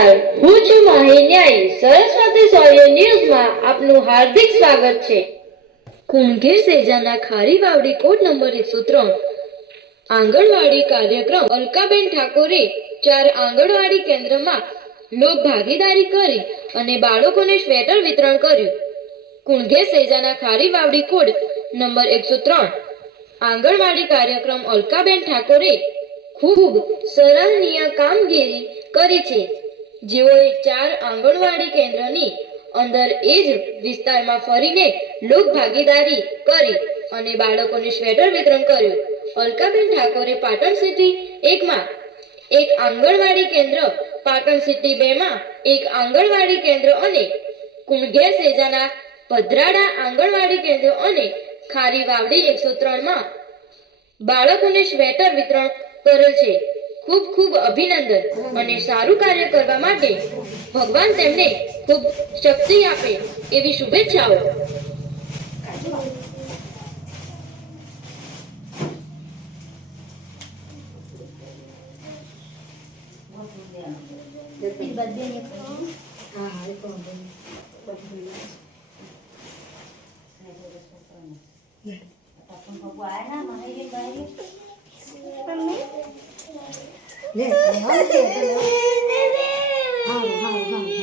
નમસ્કાર, હું છું માહી ન્યાયી. સરસ્વતી સૌર્ય ન્યૂઝમાં આપનું હાર્દિક સ્વાગત છે. કુણઘેર સેજાના ખારી વાવડી કોડ નંબર 103 આંગણવાડી કાર્યક્રમ. અલકાબેન ઠાકોરે 4 આંગણવાડી કેન્દ્રમાં લોક ભાગીદારી કરી અને બાળકોને સ્વેટર વિતરણ કર્યું. કુણઘેર સેજાના ખારી વાવડી કોડ નંબર 103 આંગણવાડી કાર્યક્રમ અલકાબેન ઠાકોરે ખૂબ સરાહનીય કામગીરી કરી છે. જેઓએ 4 આંગણવાડી કેન્દ્રની અંદર એ જ વિસ્તારમાં ફરીને લોક ભાગીદારી કરી અને બાળકોને સ્વેટર વિતરણ કર્યું. અલકાબેન ઠાકોરે પાટણ સિટી 1માં 1 આંગણવાડી કેન્દ્ર, પાટણ સિટી 2માં 1 આંગણવાડી કેન્દ્ર અને કુણઘેર સેજાના ભદ્રાડા આંગણવાડી કેન્દ્ર અને ખારી વાવડી 103માં બાળકોને સ્વેટર વિતરણ કરેલ છે. ખૂબ ખૂબ અભિનંદન અને સારું કાર્ય કરવા માટે ભગવાન તેમને ખૂબ શક્તિ આપે એવી શુભેચ્છાઓ. ले हाँ